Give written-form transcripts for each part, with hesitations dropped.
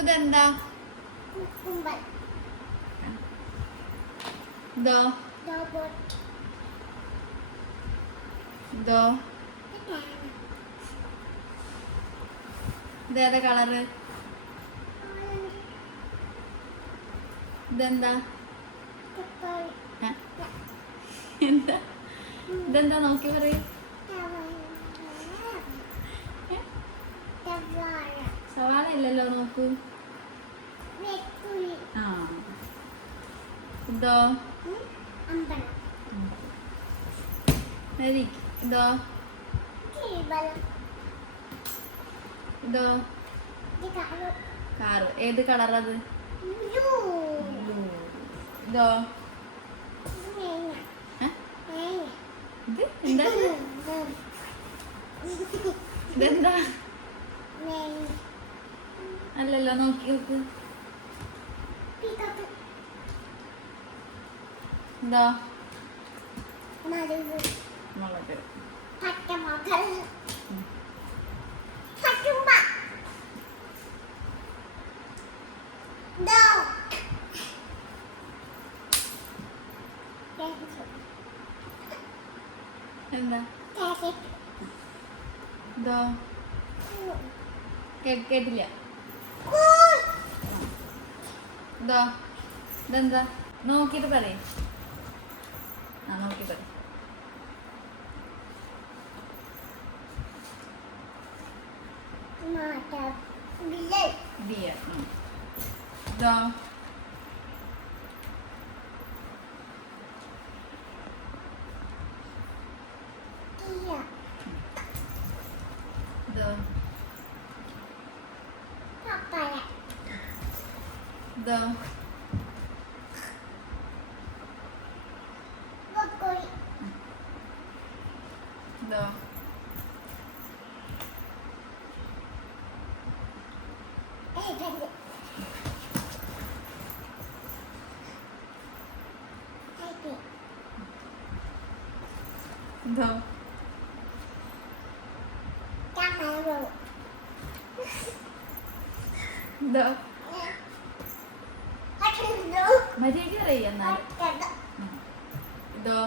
ഇതെന്താ? ഇതോ ഇതോ ഇതേതാ കളറ്? ഇതെന്താ? എന്താ ഇതെന്താ നോക്കി പറയൂ. സവാള അല്ലല്ലോ, നോക്കൂ. ആ ഇതോ? ഇതോ? ഇതോ? കാറ്. ഏത് കളറത്? ഇതോ? ഇത് എന്താ? ഇതെന്താ? അല്ലല്ലോ, നോക്കി നോക്ക്. എന്താ? മുളക്. എന്താ? ഇതോ? കേട്ടില്ല. ഇതോ? ഇതെന്താ? നോക്കിട്ട് പറയേ. ആ നോക്കി പറ. ബിയർ. ഇതോ? ഇതോ? ഇതോ? ഇതോ? ഇതോ? ഇതോ? മര്യാദ അറിയ. ഇതോ?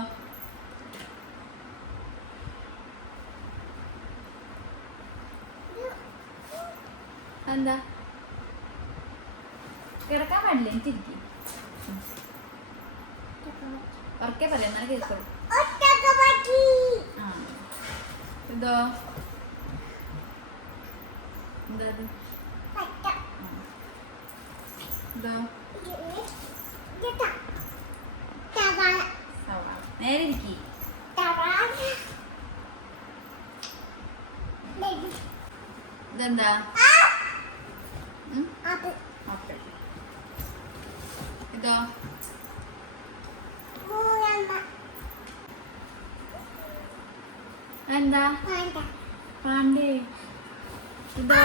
എന്താ? കിടക്കാൻ പാടില്ല, എനിക്കിരിക്കും. ഉറക്കെ പറയാം, എന്നാലും കേൾക്കോളൂ. ആ ഇതോ? എന്താ? ഇതോ? സവാള. നേരെ ഇരിക്കി. ഇതെന്താ? ഇതോ? എന്താ? പാണ്ടേ. ഇതോ?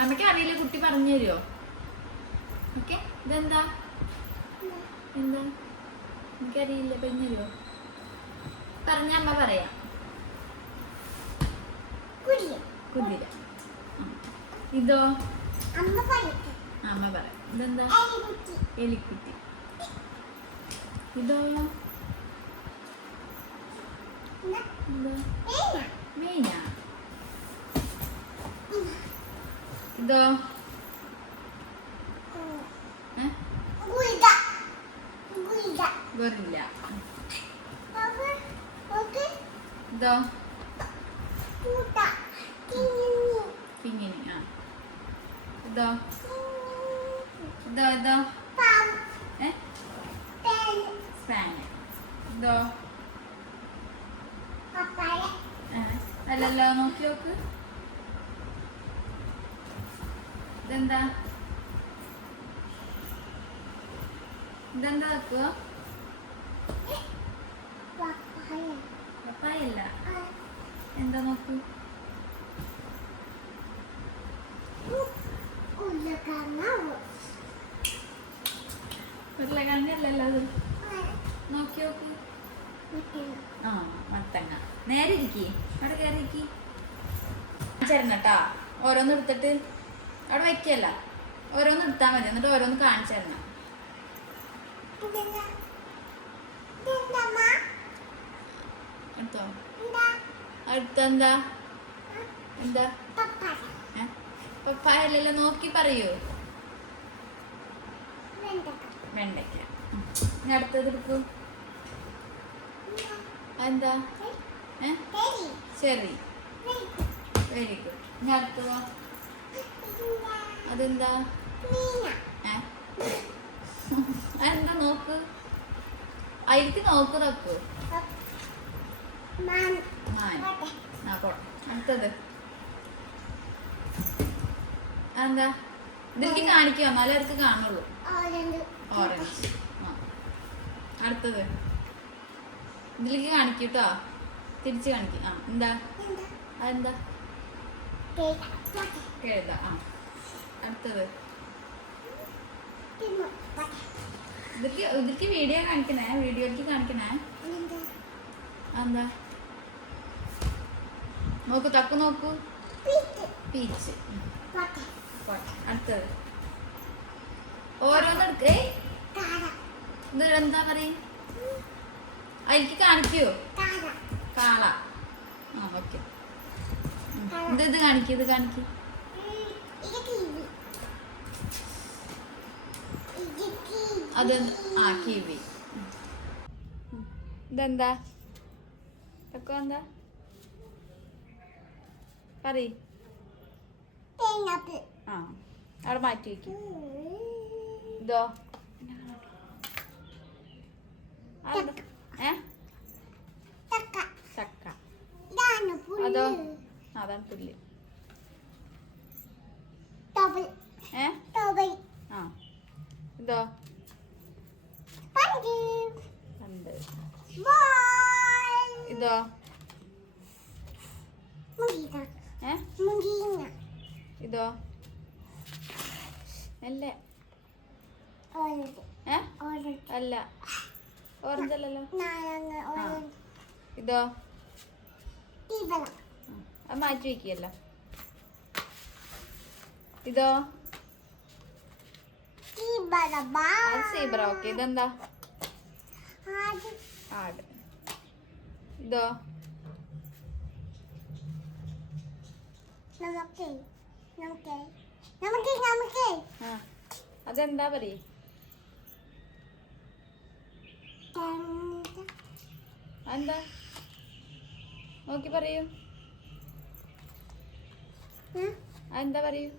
അമ്മയ്ക്ക് അറിയില്ല, കുട്ടി പറഞ്ഞു തരുമോ? ഓക്കെ. ഇതെന്താ? എന്താ? എനിക്കറിയില്ല, പറഞ്ഞു തരുമോ? പറഞ്ഞ അമ്മ പറയാം. കുതിര. ഇതോ? അമ്മ പറയാം. ഇതെന്താ? എലിക്കുട്ടി. ഇതോ? മീന. ഇതോ? ഗൊറില്ല. ഇതോ? കിങ്ങിണി. ആ ഇതോ? ഇതോ? ഇതോ? സ്പാനിയൽ. ഇതോ? അല്ലല്ലോ, നോക്കി നോക്ക്. ഇതെന്താ? ഇതെന്താ ആക്കുക? പപ്പായല്ല. എന്താ നോക്കൂ. ഉരുളക്കിഴങ്ങല്ലല്ലോ അത്. നോക്കി നോക്ക്. ആ മത്തങ്ങ. നേരെ ഇരിക്കി, അവിടെ കയറി ഇരിക്കി. ചേരണം കേട്ടാ, ഓരോന്ന് എടുത്തിട്ട് അവിടെ വെക്കല്ല, ഓരോന്ന് എടുത്താൽ മതി, എന്നിട്ട് ഓരോന്ന് കാണിച്ചു തരണം. എടുത്തോ, അടുത്തെന്താ? എന്താ? പപ്പായല്ലല്ലോ, നോക്കി പറയൂ. വെണ്ടയ്ക്ക. ഇനി അടുത്തത് എടുക്കൂ. എന്താ? ചെറി. Very good. ഇനി അടുത്തതോ? അതെന്താ? അതെന്താ നോക്ക്, അതിലേക്ക് നോക്ക് തക്കു. അടുത്തത് എന്താ? ഇതിലേക്ക് കാണിക്കുക, എന്നാലേ അവർക്ക് കാണുള്ളൂ. ഓറഞ്ച്. അടുത്തത് ഇതിലേക്ക് കാണിക്കൂട്ടോ, തിരിച്ച് കാണിക്കും. എന്താ? അതെന്താ? കേൾക്ക. അടുത്തത് ഇതിലേക്ക് വീഡിയോ കാണിക്കണേ, വീഡിയോക്ക് കാണിക്കണേ. എന്താ? നോക്കൂ, തക്കു നോക്കൂ. പീച്ച്. അടുത്തത് ഓരോന്ന് എടുക്കേ. ഇത് എന്താ പറയും? അതിലേക്ക് കാണിക്കോ? കാള. ഓക്കെ. ഇത് കാണിക്കും, ഇത് കാണിക്കും. അത് കിവി. ഇതെന്താ? ഒക്കെ എന്താ പറയ്. അവിടെ മാറ്റി വയ്ക്കും. ഇതോ? ചക്ക. അതോ? അതാണ് പുല്ല്. ഇതോ? പണ്ട്. ഇതോ? ഇതോ? അല്ലേ? അല്ല, ഓറഞ്ച് അല്ലല്ലോ. ഇതോ? അത് മാറ്റി വയ്ക്കല്ലോ. ഇതോ? അത് സീബ്ര. ഓക്കെ. ഇതെന്താ? ആട്. ഇതോ? അതെന്താ പറയ്. എന്താ? നോക്കി പറയൂ. എന്താ പറയൂ.